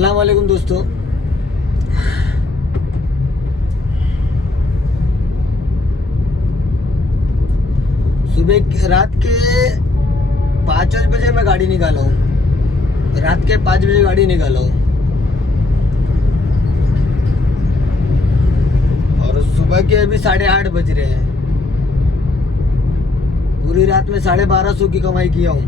अस्सलाम वालेकुम दोस्तों। रात के 5 बजे मैं गाड़ी निकाला हूँ। रात के 5 बजे गाड़ी निकाला हूँ और सुबह के अभी 8:30 बज रहे हैं। पूरी रात में 1250 की कमाई किया हूँ।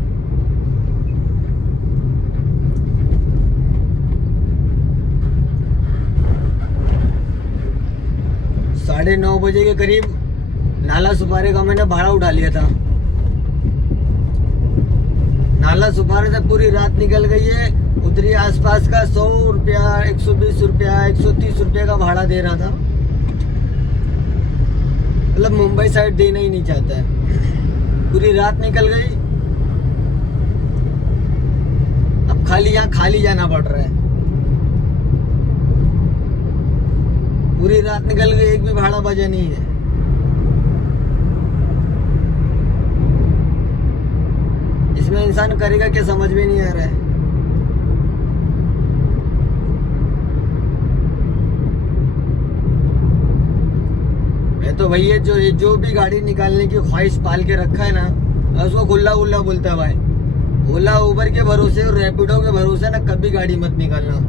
साढ़े 9 बजे के करीब नाला सुपारे का मैंने भाड़ा उठा लिया था। नाला सुपारे से पूरी रात निकल गई है। उतरी आसपास का 100 रुपया, 120 रुपया, 130 रुपया का भाड़ा दे रहा था। मतलब मुंबई साइड देना ही नहीं चाहता है। पूरी रात निकल गई, अब खाली जाना पड़ रहा है। पूरी रात निकल गई, एक भी भाड़ा बचा नहीं है। इसमें इंसान करेगा क्या समझ में नहीं आ रहा है। मैं तो भैया जो भी गाड़ी निकालने की ख्वाहिश पाल के रखा है ना, उसको खुला बोलता है भाई। ओला उबर के भरोसे और रैपिडो के भरोसे ना कभी गाड़ी मत निकालना।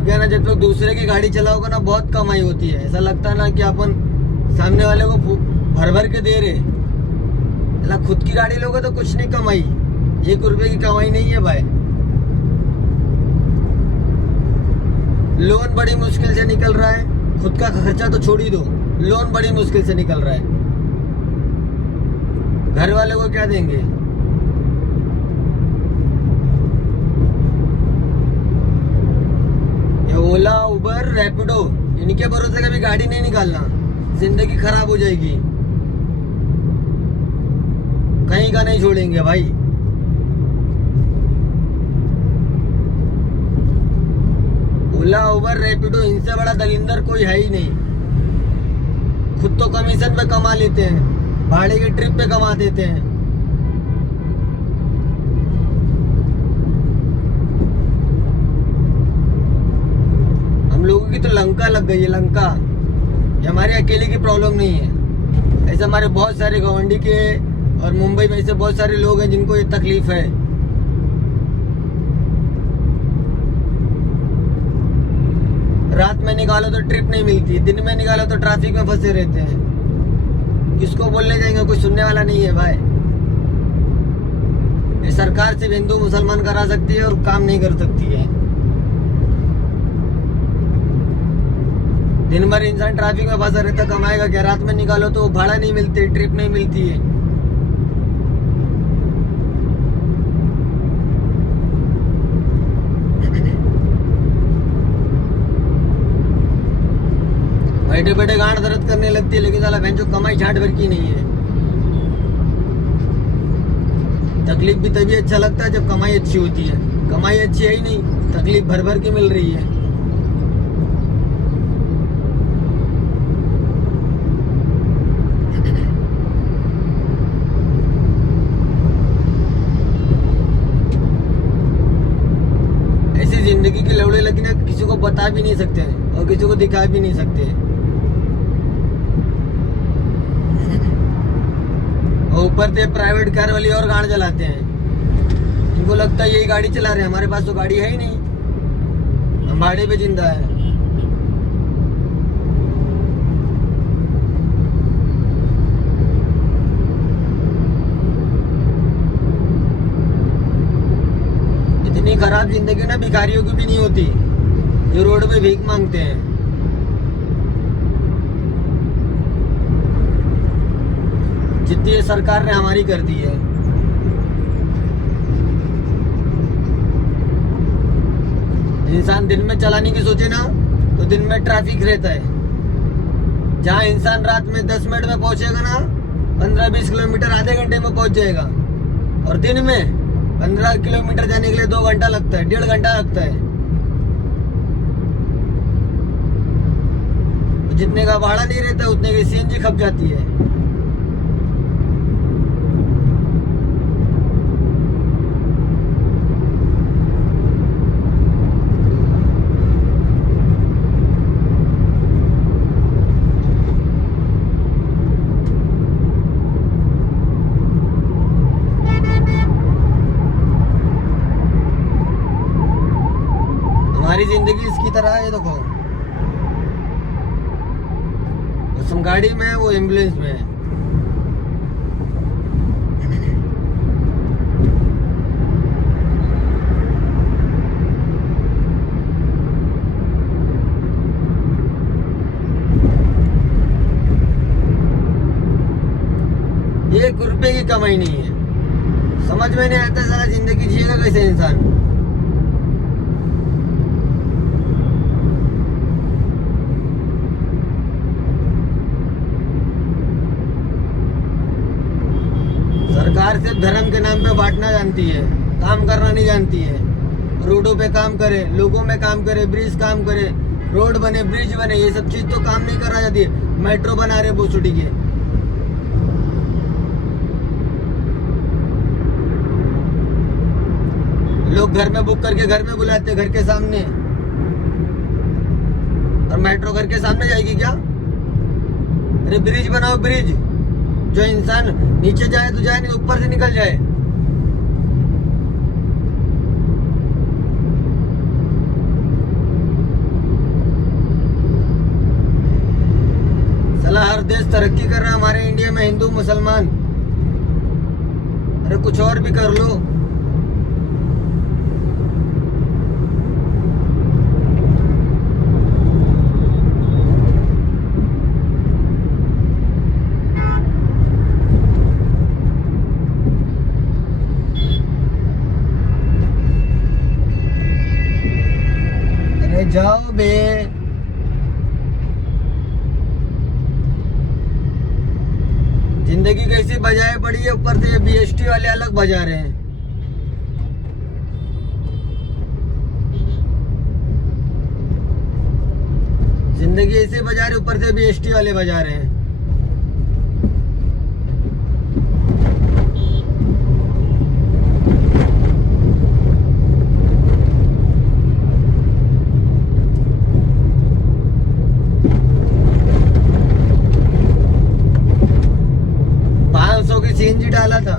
क्या ना, जब तक दूसरे की गाड़ी चलाओगे ना बहुत कमाई होती है। ऐसा लगता है ना कि अपन सामने वाले को भर के दे रहे। खुद की गाड़ी लोगे तो कुछ नहीं कमाई, 1 रुपए की कमाई नहीं है भाई। लोन बड़ी मुश्किल से निकल रहा है, खुद का खर्चा तो छोड़ ही दो, लोन बड़ी मुश्किल से निकल रहा है। घर वाले को क्या देंगे? ओला उबर रैपिडो इनके भरोसे कभी गाड़ी नहीं निकालना, जिंदगी खराब हो जाएगी। कहीं का नहीं छोड़ेंगे भाई। ओला उबर रैपिडो इनसे बड़ा दलिंदर कोई है ही नहीं। खुद तो कमीशन पे कमा लेते हैं, भाड़े की ट्रिप पे कमा देते हैं। हम लोगों की तो लंका लग गई है, लंका। ये हमारी अकेले की प्रॉब्लम नहीं है। ऐसे हमारे बहुत सारे गवंडी के और मुंबई में ऐसे बहुत सारे लोग हैं जिनको ये तकलीफ है। रात में निकालो तो ट्रिप नहीं मिलती, दिन में निकालो तो ट्रैफिक में फंसे रहते हैं। किसको बोलने जाएंगे, कोई सुनने वाला नहीं है भाई। ये सरकार सिर्फ हिंदू मुसलमान करा सकती है और काम नहीं कर सकती है। दिन भर इंसान ट्रैफिक में फंसा रहता, कमाएगा क्या? रात में निकालो तो भाड़ा नहीं मिलती, ट्रिप नहीं मिलती है। बैठे बैठे गांड दर्द करने लगती है, लेकिन साला भैंचो कमाई झाट भर की नहीं है। तकलीफ भी तभी अच्छा लगता है जब कमाई अच्छी होती है। कमाई अच्छी है ही नहीं, तकलीफ भर के मिल रही है। ऐसी जिंदगी की लौड़े लगी ना, किसी को बता भी नहीं सकते और किसी को दिखा भी नहीं सकते। ऊपर से प्राइवेट कार वाली और गाड़ी चलाते हैं। इनको लगता है यही गाड़ी चला रहे हैं, हमारे पास तो गाड़ी है ही नहीं, हम भाड़े पे जिंदा है। इतनी खराब जिंदगी ना भिखारियों की भी नहीं होती जो रोड पे भीख मांगते हैं। जितनी ये सरकार ने हमारी कर दी है। इंसान दिन में चलाने की सोचे ना तो दिन में ट्रैफिक रहता है। जहाँ इंसान रात में 10 मिनट में पहुंचेगा ना, 15-20 किलोमीटर आधे घंटे में पहुंच जाएगा। और दिन में 15 किलोमीटर जाने के लिए 2 घंटा लगता है, 1.5 घंटा लगता है। जितने का भाड़ा नहीं रहता उतने की सीएनजी खप जाती है। सारी जिंदगी इसकी तरह है। देखो उसम गाड़ी में है, वो एम्बुलेंस में है। एक रुपए की कमाई नहीं है। समझ में नहीं आता सारा जिंदगी जिएगा कैसे इंसान। सरकार सिर्फ धर्म के नाम पे बांटना जानती है, काम करना नहीं जानती है। रोडों पे काम करे, लोगों में काम करे, ब्रिज काम करे, रोड बने, ब्रिज बने, ये सब चीज तो काम नहीं करा जाती है। मेट्रो बना रहे बोसुडी के। लोग घर में बुक करके घर में बुलाते, घर के सामने। और मेट्रो घर के सामने जाएगी क्या? अरे ब्रिज बनाओ, ब्रिज, जो इंसान नीचे जाए तो जाए, नहीं ऊपर से निकल जाए। साला हर देश तरक्की कर रहा है, हमारे इंडिया में हिंदू मुसलमान। अरे कुछ और भी कर लो। जाओ बे। जिंदगी कैसी बजाए पड़ी है, ऊपर से बीएसटी वाले अलग बजा रहे हैं। जिंदगी ऐसे बजा रहे, ऊपर से बीएसटी वाले बजा रहे हैं। 500 की सीएनजी डाला था,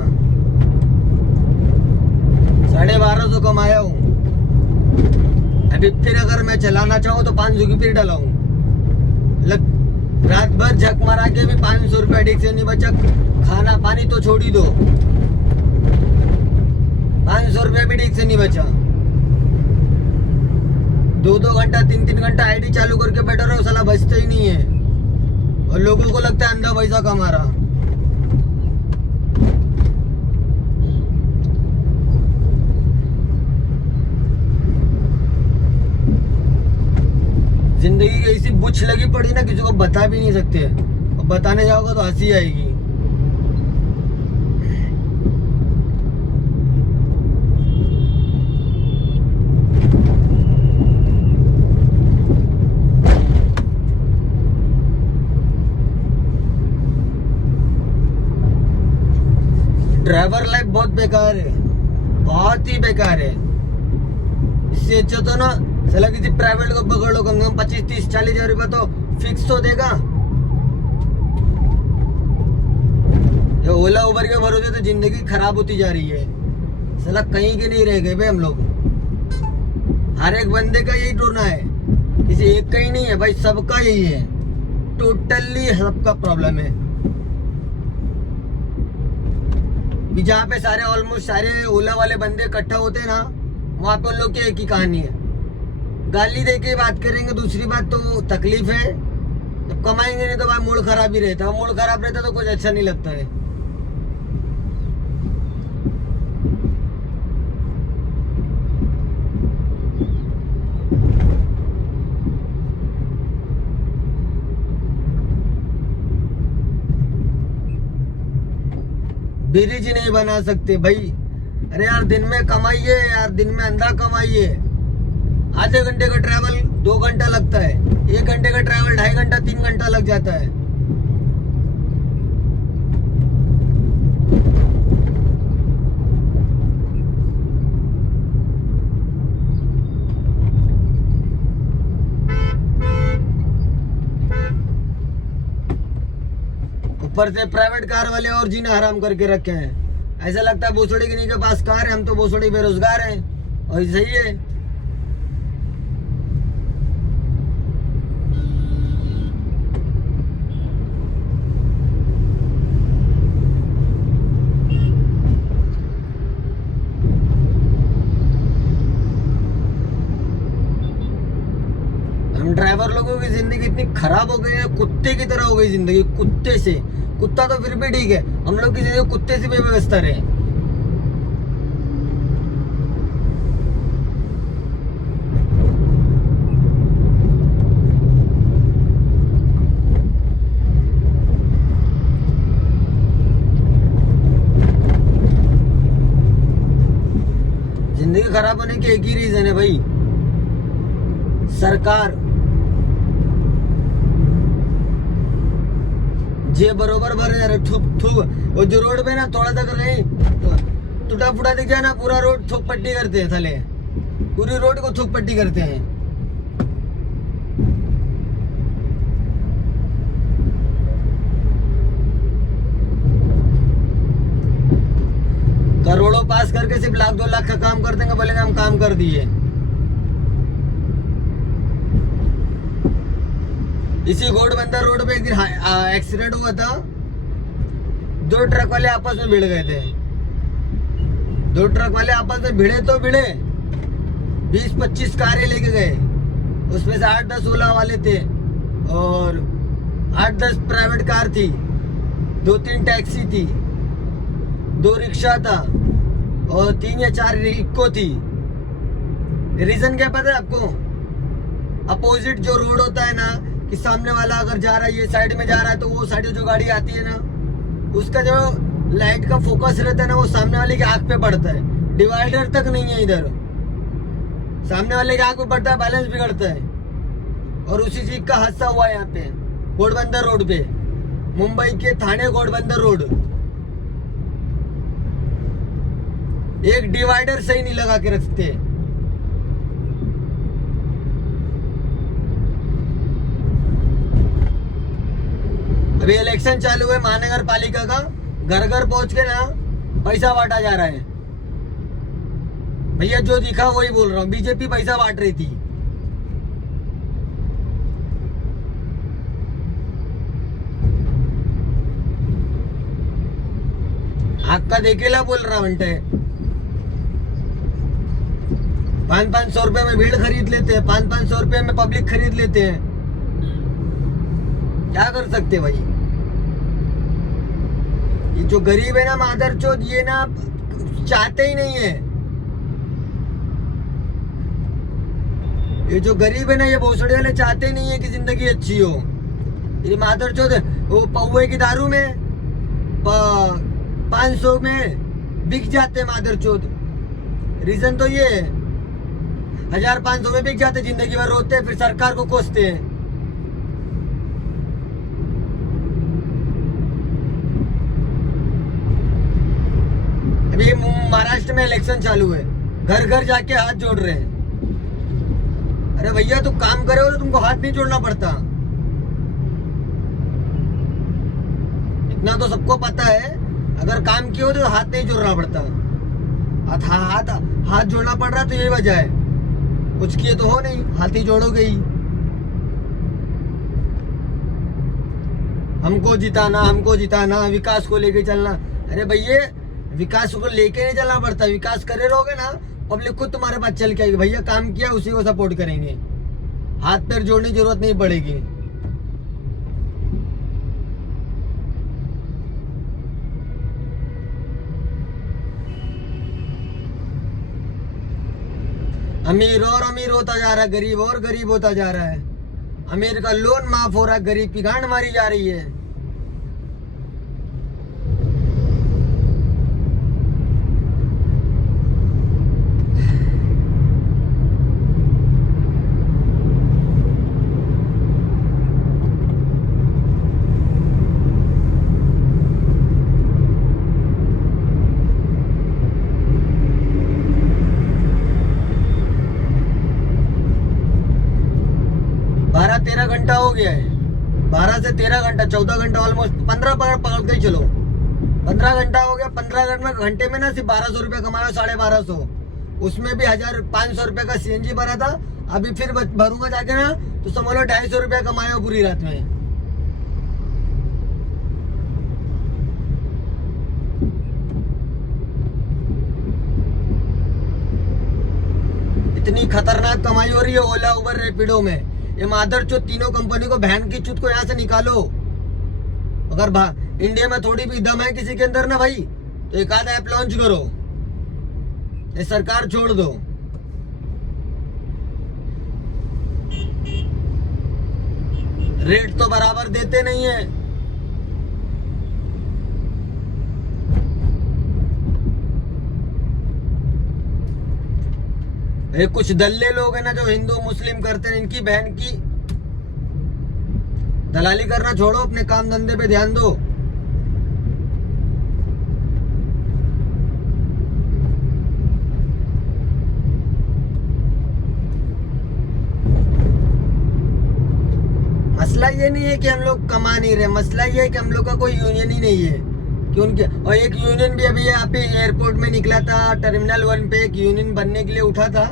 1250 कमाया हूँ। अभी फिर अगर मैं चलाना चाहूँ तो 500 की फिर डाला हूँ। रात भर झक मारा के भी 500 रुपया ठीक से नहीं बचा। खाना पानी तो छोड़ ही दो, 500 रुपया भी ठीक से नहीं बचा। 2-2 घंटा 3-3 घंटा आईडी चालू करके बैठा रहो, साला बचता ही नहीं है। और लोगों को लगता है अंधा पैसा कमा रहा। जिंदगी की ऐसी बुछ लगी पड़ी ना, किसी को बता भी नहीं सकते। और बताने जाओगे तो हंसी आएगी। ड्राइवर लाइफ बहुत बेकार है, बहुत ही बेकार है। इससे अच्छा तो ना चला किसी प्राइवेट को पकड़ लो, कम से कम 25-30-40 हजार रुपया तो फिक्स तो देगा। ये ओला उबर के भरोसे तो जिंदगी खराब होती जा रही है। साला कहीं के नहीं रह गए भाई हम लोग। हर एक बंदे का यही टोना है, किसी एक का ही नहीं है भाई, सबका यही है। टोटली सबका प्रॉब्लम है। जहाँ पे सारे ऑलमोस्ट सारे ओला वाले बंदे इकट्ठा होते हैं ना, वहाँ पे उन लोग की एक ही कहानी है, गाली दे के बात करेंगे। दूसरी बात तो तकलीफ है, तो कमाएंगे नहीं तो भाई मूड खराब ही रहता है। मूड खराब रहता तो कुछ अच्छा नहीं लगता है। ब्रिज नहीं बना सकते भाई। अरे यार दिन में कमाइए यार, दिन में अंधा कमाइए। आधे घंटे का ट्रैवल 2 घंटा लगता है, 1 घंटे का ट्रैवल 2.5 घंटा 3 घंटा लग जाता है। ऊपर से प्राइवेट कार वाले और जीना हराम करके रखे हैं। ऐसा लगता है भोसड़ी किन्हीं के पास कार है, हम तो भोसड़ी बेरोजगार हैं। और सही है। ड्राइवर लोगों की जिंदगी इतनी खराब हो गई है, कुत्ते की तरह हो गई जिंदगी, कुत्ते से। कुत्ता तो फिर भी ठीक है, हम लोग की जिंदगी कुत्ते से भी बेबस्तर है। जिंदगी खराब होने के एक ही रीजन है भाई, सरकार। जे बरोबर भर जा रहे थूक थूक। और जो रोड पे ना थोड़ा सा कहीं टूटा फूटा दिख जाए ना, पूरा रोड थूक पट्टी करते हैं साले, पूरी रोड को थूक पट्टी करते हैं। करोड़ों पास करके सिर्फ लाख 2 लाख का काम कर देंगे, बोलेंगे हम काम कर दिए। इसी घोड़बंदर रोड पे एक दिन एक्सीडेंट हुआ था। 2 ट्रक वाले आपस में भिड़ गए थे। 2 ट्रक वाले आपस में भिड़े तो भिड़े, 20-25 कारें लेके गए। उसमें से 8-10 ओला वाले थे और 8-10 प्राइवेट कार थी, 2-3 टैक्सी थी, 2 रिक्शा था और 3 या 4 इक्को थी। रीजन क्या पता है आपको? अपोजिट जो रोड होता है ना, कि सामने वाला अगर जा रहा है, ये साइड में जा रहा है, तो वो साइड जो गाड़ी आती है ना, उसका जो लाइट का फोकस रहता है ना, वो सामने वाले की आंख पे पड़ता है। डिवाइडर तक नहीं है इधर, सामने वाले की आंख पे पड़ता है, बैलेंस बिगड़ता है। और उसी चीज का हादसा हुआ है यहाँ पे घोड़बंदर रोड पे, मुंबई के थाने घोड़बंदर रोड। एक डिवाइडर सही नहीं लगा के रखते। अभी इलेक्शन चालू है महानगर पालिका का, घर घर पहुंच के ना पैसा बांटा जा रहा है। भैया जो दिखा वही बोल रहा हूँ, बीजेपी पैसा बांट रही थी। आग का देखेला बोल रहा बनते। 500-500 रुपए में भीड़ खरीद लेते हैं, 500-500 रुपए में पब्लिक खरीद लेते हैं। क्या कर सकते भाई? ये जो गरीब है ना मादरचोद, ये ना चाहते ही नहीं है। ये जो गरीब है ना, ये भोसड़े वाले चाहते ही नहीं है कि जिंदगी अच्छी हो। ये मादरचोद वो पौवे की दारू में 500 में बिक जाते मादरचोद। रीजन तो ये है, 1500 में बिक जाते, जिंदगी भर रोते हैं, फिर सरकार को कोसते हैं। अभी महाराष्ट्र में इलेक्शन चालू है, घर घर जाके हाथ जोड़ रहे हैं। अरे भैया तुम काम करे हो तो तुमको हाथ नहीं जोड़ना पड़ता। इतना तो सबको पता है, अगर काम किए हो तो हाथ नहीं जोड़ना पड़ता। हाथ जोड़ना पड़ रहा तो यही वजह है, कुछ किए तो हो नहीं, हाथ ही जोड़ोगे ही। हमको जिताना, विकास को लेके चलना। अरे भैया विकास को लेके नहीं चलना पड़ता, विकास करे रहोगे ना, पब्लिक खुद तुम्हारे पास चल के आएगी। भैया काम किया उसी को सपोर्ट करेंगे, हाथ पैर जोड़ने की जरूरत नहीं पड़ेगी। अमीर और अमीर होता जा रहा है, गरीब और गरीब होता जा रहा है। अमीर का लोन माफ हो रहा है, गरीब की गांड मारी जा रही है। बारह 13 घंटा हो गया है, 12 से 13 घंटा, 14 घंटा, ऑलमोस्ट 15 पकड़ के चलो, 15 घंटा हो गया। 15 घंटे में ना सिर्फ 1200 रुपया कमाया, 1250, उसमें भी 1500 रुपये का सीएनजी भरा था। अभी फिर भरूंगा जाके ना, तो समझ लो 250 रुपया कमाया पूरी रात में। इतनी खतरनाक कमाई हो रही है ओला, उबर, रैपिडो में। ये मादरचोद तीनों कंपनी को बहन की चुत को यहाँ से निकालो। अगर इंडिया में थोड़ी भी दम है किसी के अंदर ना भाई, तो एक आधा ऐप लॉन्च करो, ये सरकार छोड़ दो। रेट तो बराबर देते नहीं है। ये कुछ दल्ले लोग हैं ना जो हिंदू मुस्लिम करते हैं, इनकी बहन की दलाली करना छोड़ो, अपने काम धंधे पे ध्यान दो। मसला ये नहीं है कि हम लोग कमा नहीं रहे, मसला ये है कि हम लोग का कोई यूनियन ही नहीं है कि उनके। और एक यूनियन भी अभी यहाँ पे एयरपोर्ट में निकला था, टर्मिनल 1 पे एक यूनियन बनने के लिए उठा था,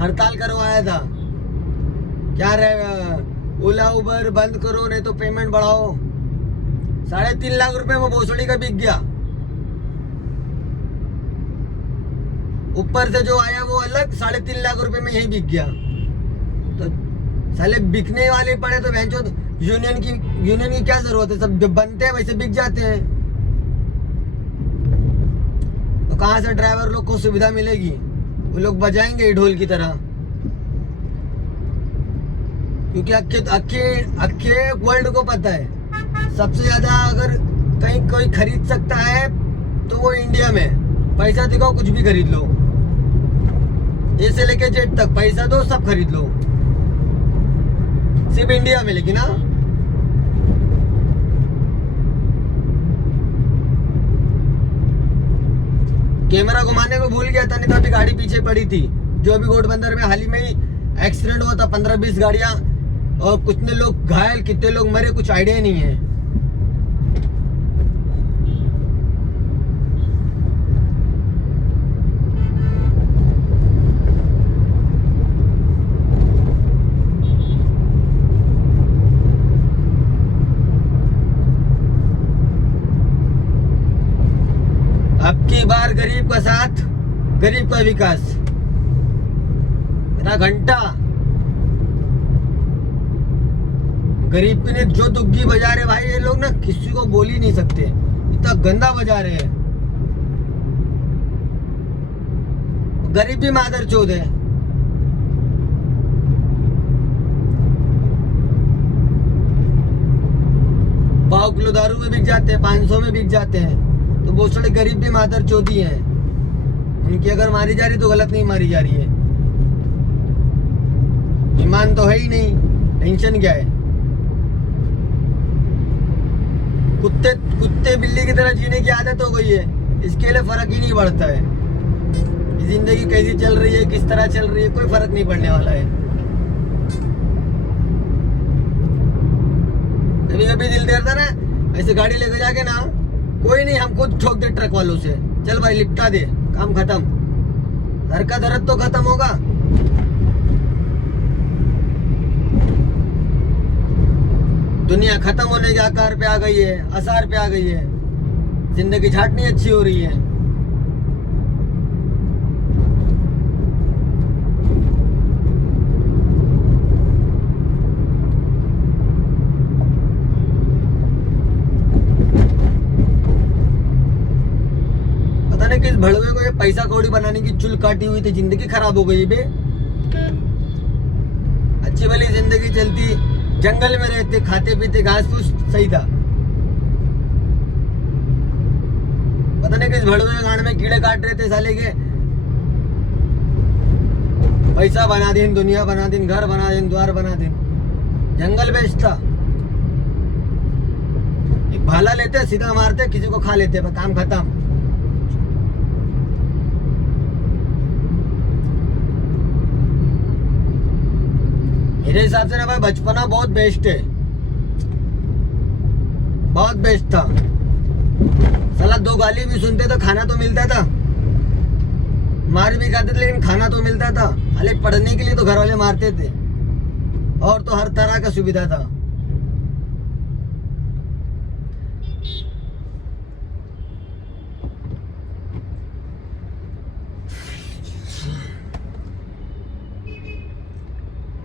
हड़ताल करवाया था। क्या रहे, ओला उबर बंद करो नहीं तो पेमेंट बढ़ाओ। 3.5 लाख रुपए में भोसड़ी का बिक गया। ऊपर से जो आया वो अलग, 3.5 लाख रुपए में यही बिक गया। तो साले बिकने वाले पड़े तो बहनचो यूनियन की क्या जरूरत है? सब जब बनते हैं वैसे बिक जाते हैं। तो कहां से ड्राइवर लोग को सुविधा मिलेगी? वो लोग बजाएंगे ढोल की तरह, क्योंकि अक्के वर्ल्ड को पता है सबसे ज्यादा अगर कहीं कोई खरीद सकता है तो वो इंडिया में। पैसा दिखाओ, कुछ भी खरीद लो, ए से लेके जेट तक पैसा दो, सब खरीद लो, सिर्फ इंडिया में। लेकिन हाँ, कैमरा घुमाने को भूल गया था, नहीं तो अभी गाड़ी पीछे पड़ी थी। जो अभी घोड़बंदर में हाल ही में ही एक्सीडेंट हुआ था, 15-20 गाड़ियां, और कितने लोग घायल, कितने लोग मरे, कुछ आइडिया नहीं है। अब की बार गरीब का साथ, गरीब का विकास। मेरा घंटा गरीब की ने जो दुग्गी बजा रहे भाई, ये लोग ना किसी को बोल ही नहीं सकते, इतना गंदा बजा रहे हैं। गरीब भी मादरचोद है। पाव किलो दारू में बिक जाते हैं, 500 में बिक जाते हैं। तो बहुत सारे गरीब भी मादरचोदी हैं। उनकी अगर मारी जा रही तो गलत नहीं मारी जा रही है। ईमान तो है ही नहीं, टेंशन क्या है? कुत्ते बिल्ली की तरह जीने की आदत हो गई है, इसके लिए फर्क ही नहीं पड़ता है। जिंदगी कैसी चल रही है, किस तरह चल रही है, कोई फर्क नहीं पड़ने वाला है। कभी कभी दिल देता ना, ऐसे गाड़ी लेके जाके ना, कोई नहीं, हम खुद ठोक दे ट्रक वालों से, चल भाई लिपटा दे, काम खत्म, घर का दर्द तो खत्म होगा। दुनिया खत्म होने के आकार पे आ गई है, आसार पे आ गई है, जिंदगी छाटनी अच्छी हो रही है। पता नहीं किस भड़वे को ये पैसा कौड़ी बनाने की चुल काटी हुई थी, जिंदगी खराब हो गई बे। अच्छी भली जिंदगी चलती, जंगल में रहते, खाते पीते, घास फूस सही था। पता नहीं किस भड़वे गांड में कीड़े काट रहे थे साले के। पैसा बना दिन, दुनिया बना दिन, घर बना दिन, द्वार बना दिन, जंगल बेस्ट था। एक भाला लेते, सीधा मारते, किसी को खा लेते, काम खत्म। मेरे हिसाब से ना भाई बचपना बहुत बेस्ट है, बहुत बेस्ट था। साला 2 गाली भी सुनते तो खाना तो मिलता था, मार भी खाते थे लेकिन खाना तो मिलता था। खाली पढ़ने के लिए तो घर वाले मारते थे, और तो हर तरह का सुविधा था।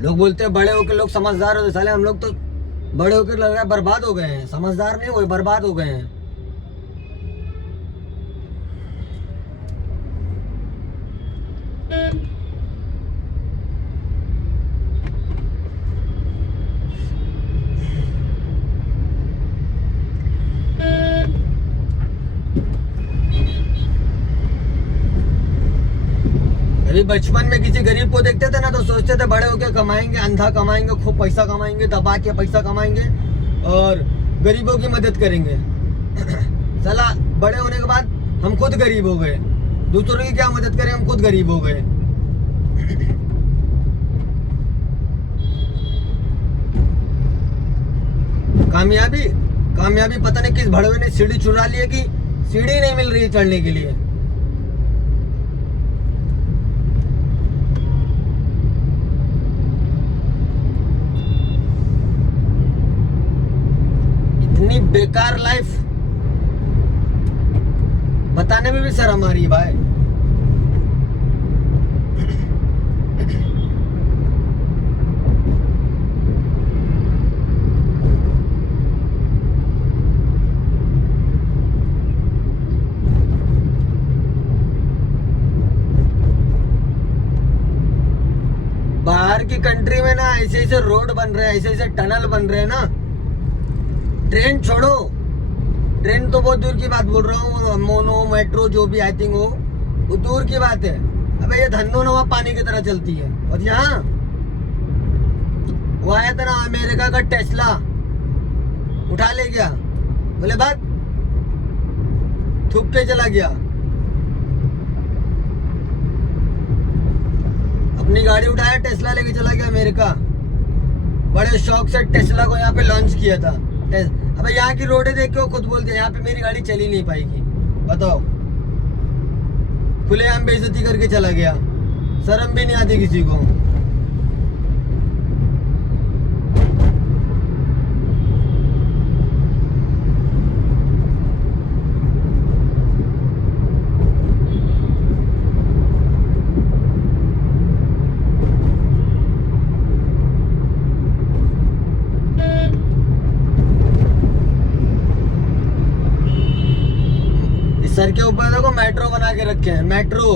लोग बोलते हैं बड़े होकर लोग समझदार होते, साले हम लोग तो बड़े होकर लग रहा है बर्बाद हो गए हैं, समझदार नहीं हुए, बर्बाद हो गए हैं। अभी बचपन में किसी गरीब को देखते थे ना तो सोचते थे बड़े होके कमाएंगे, अंधा कमाएंगे, खूब पैसा कमाएंगे, दबा के पैसा कमाएंगे और गरीबों की मदद करेंगे। साला बड़े होने के बाद हम खुद गरीब हो गए, दूसरों की क्या मदद करें, हम खुद गरीब हो गए। कामयाबी कामयाबी पता नहीं किस भड़वे ने सीढ़ी चुरा ली है कि सीढ़ी नहीं मिल रही है चढ़ने के लिए। इतनी बेकार लाइफ बताने में भी शर्म आ रही है भाई। बाहर की कंट्री में ना ऐसे ऐसे रोड बन रहे हैं, ऐसे ऐसे टनल बन रहे हैं ना, ट्रेन छोड़ो, ट्रेन तो बहुत दूर की बात बोल रहा हूँ, मोनो मेट्रो जो भी आई थिंक हो, वो दूर की बात है। अबे ये धन्नो नवा पानी की तरह चलती है। और यहाँ वो आया था ना अमेरिका का टेस्ला, उठा ले गया, बोले भाग, थूक के चला गया। अपनी गाड़ी उठाया, टेस्ला लेके चला गया अमेरिका। बड़े शौक से टेस्ला को यहाँ पे लॉन्च किया था। अबे यहाँ की रोडें देख के खुद बोलते हैं यहाँ पे मेरी गाड़ी चली नहीं पाएगी, बताओ। खुलेआम बेइज्जती करके चला गया, शर्म भी नहीं आती किसी को। सर के ऊपर देखो मेट्रो बना के रखे हैं, मेट्रो।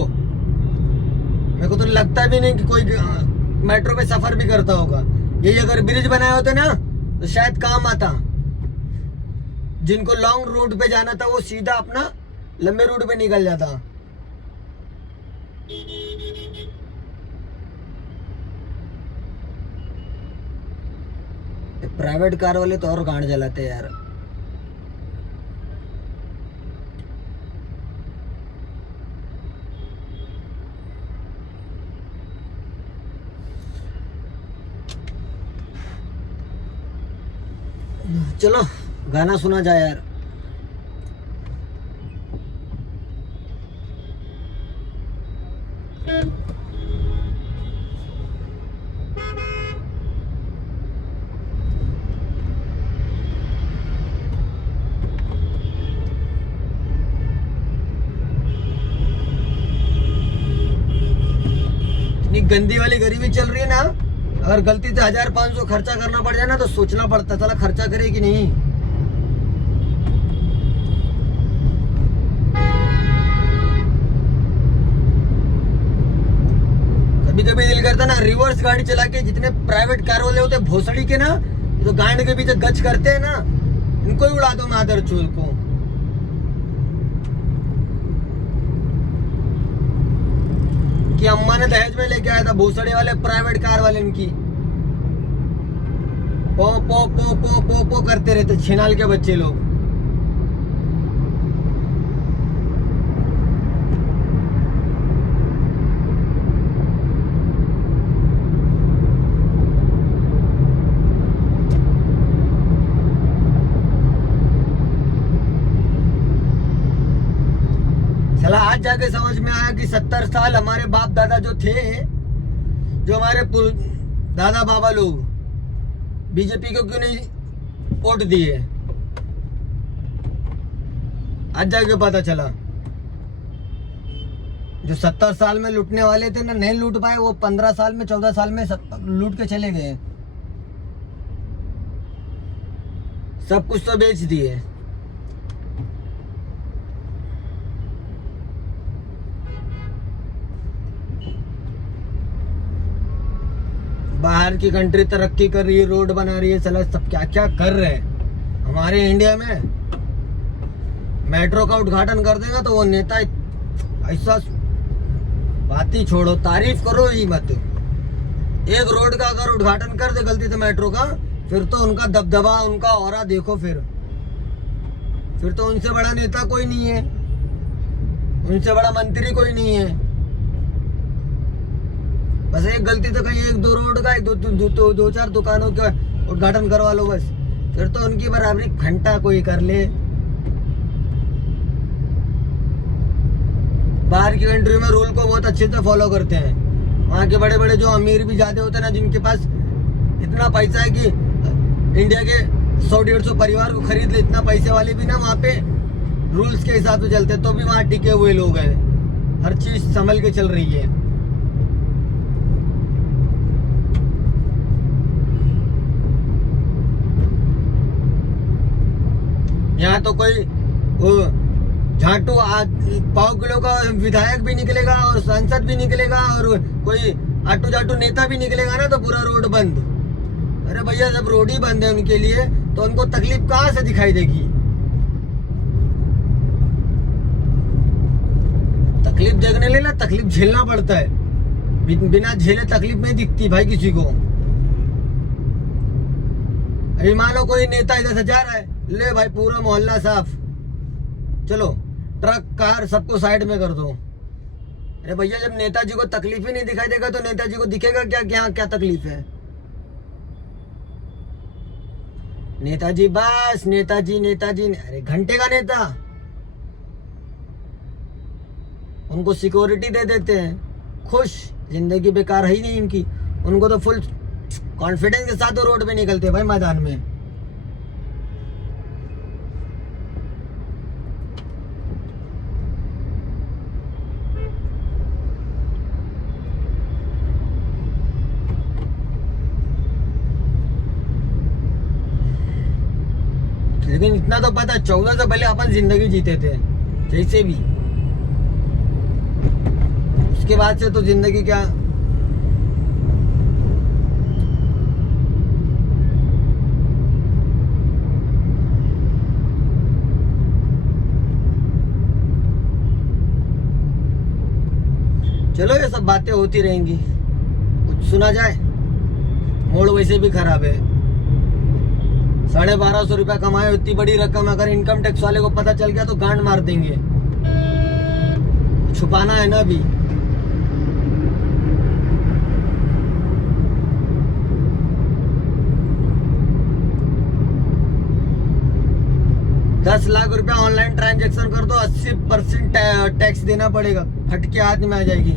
मेरे को तो लगता भी नहीं कि कोई मेट्रो पे सफर भी करता होगा। यही अगर ब्रिज बनाए होते ना तो शायद काम आता। जिनको लॉन्ग रूट पे जाना था वो सीधा अपना लंबे रूट पे निकल जाता। प्राइवेट कार वाले तो और गांड जलाते हैं यार। चलो गाना सुना जाए यार। इतनी गंदी वाली गरीबी चल रही है ना, अगर गलती से 1500 खर्चा करना पड़ जाए ना तो सोचना पड़ता चला खर्चा करे कि नहीं। कभी कभी दिल करता ना रिवर्स गाड़ी चला के, जितने प्राइवेट कार वाले होते भोसड़ी के ना, जो गांड के पीछे गच करते हैं ना, इनको ही उड़ा दो मादर चोर को। कि अम्मा ने दहेज में लेके आया था भोसड़े वाले प्राइवेट कार वाले, इनकी पो पो पो पो पो पो करते रहते छिनाल के बच्चे लोग। चला आज जाके समझ में आया कि 70 साल हमारे बाप दादा जो थे, जो हमारे दादा बाबा लोग बीजेपी को क्यों नहीं वोट दिए, आज जाके पता चला। जो 70 साल में लूटने वाले थे ना, नहीं लूट पाए, वो 15 साल में 14 साल में लूट के चले गए। सब कुछ तो बेच दिए। बाहर की कंट्री तरक्की कर रही है, रोड बना रही है, चला सब क्या क्या कर रहे हैं। हमारे इंडिया में मेट्रो का उद्घाटन कर देगा तो वो नेता ऐसा, बात ही छोड़ो, तारीफ करो ही मत। एक रोड का अगर उद्घाटन कर दे गलती से मेट्रो का, फिर तो उनका दबदबा, उनका ऑरा देखो। फिर तो उनसे बड़ा नेता कोई नहीं है, उनसे बड़ा मंत्री कोई नहीं है। बस एक गलती तो कहीं एक दो रोड का, दो चार दुकानों का उद्घाटन करवा लो बस, फिर तो उनकी बराबरी घंटा कोई कर ले। बाहर की कंट्री में रूल को बहुत अच्छे से फॉलो करते हैं। वहाँ के बड़े बड़े जो अमीर भी ज्यादा होते हैं ना, जिनके पास इतना पैसा है कि इंडिया के 100-150 परिवार को खरीद ले, इतना पैसे वाले भी ना वहाँ पे रूल्स के हिसाब से चलते, तो भी वहाँ टिके हुए लोग हैं। हर चीज संभल के चल रही है। यहाँ तो कोई झाटू 5 किलो का विधायक भी निकलेगा और सांसद भी निकलेगा और कोई आटू जाटू नेता भी निकलेगा ना, तो पूरा रोड बंद। अरे भैया, जब रोड ही बंद है उनके लिए तो उनको तकलीफ कहाँ से दिखाई देगी? तकलीफ देखने ले ना, तकलीफ झेलना पड़ता है। बिना झेले तकलीफ नहीं दिखती भाई किसी को। अभी मान लो कोई नेता इधर से जा रहा है, ले भाई पूरा मोहल्ला साफ, चलो ट्रक कार सबको साइड में कर दो। अरे भैया, जब नेताजी को तकलीफ ही नहीं दिखाई देगा तो नेताजी को दिखेगा क्या क्या क्या तकलीफ है? नेताजी बस नेताजी नेताजी, अरे घंटे का नेता। उनको सिक्योरिटी दे देते हैं, खुश, जिंदगी बेकार है ही नहीं इनकी। उनको तो फुल कॉन्फिडेंस के साथ रोड पे निकलते भाई मैदान में। लेकिन इतना तो पता, 14 से पहले अपन जिंदगी जीते थे जैसे भी। उसके बाद से तो जिंदगी क्या, चलो ये सब बातें होती रहेंगी। कुछ सुना जाए, मोड़ वैसे भी खराब है। 1250 रुपया कमाए, इतनी बड़ी रकम अगर इनकम टैक्स वाले को पता चल गया तो गांड मार देंगे। छुपाना है ना अभी। ₹10 लाख ऑनलाइन ट्रांजैक्शन कर दो, 80% टैक्स देना पड़ेगा, फटके हाथ में आ जाएगी।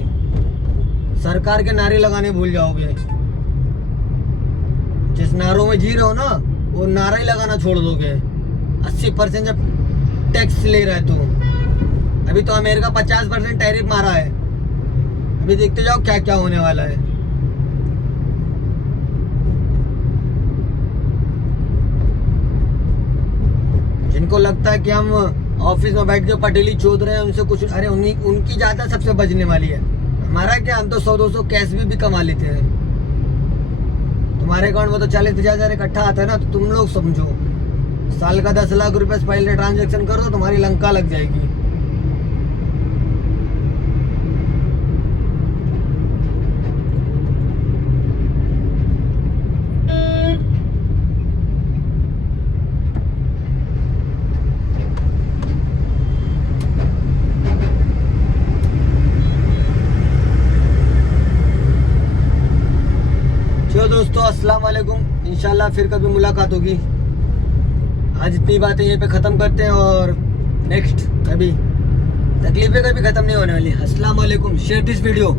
सरकार के नारे लगाने भूल जाओगे। जिस नारों में जी रहे हो ना, वो नारा ही लगाना छोड़ दोगे। 80% जब टैक्स ले रहा है तो। अभी तो अमेरिका 50% टैरिफ मारा है। अभी देखते जाओ क्या क्या होने वाला है। जिनको लगता है कि हम ऑफिस में बैठ के पटेली चोद रहे हैं, उनसे कुछ, अरे उनकी ज्यादा सबसे बचने वाली है। हमारा क्या, हम तो 100-200 कैश भी कमा लेते हैं। तुम्हारे अकाउंट में तो 40,000 इकट्ठा आता है ना, तो तुम लोग समझो, साल का 10 लाख रुपए पहले ट्रांजैक्शन कर दो, तुम्हारी लंका लग जाएगी। दोस्तों अस्सलाम वालेकुम, इंशाल्लाह फिर कभी मुलाकात होगी। आज इतनी बातें यहीं पे ख़त्म करते हैं और नेक्स्ट कभी तकलीफें कभी ख़त्म नहीं होने वाली। अस्सलाम वालेकुम, शेयर दिस वीडियो।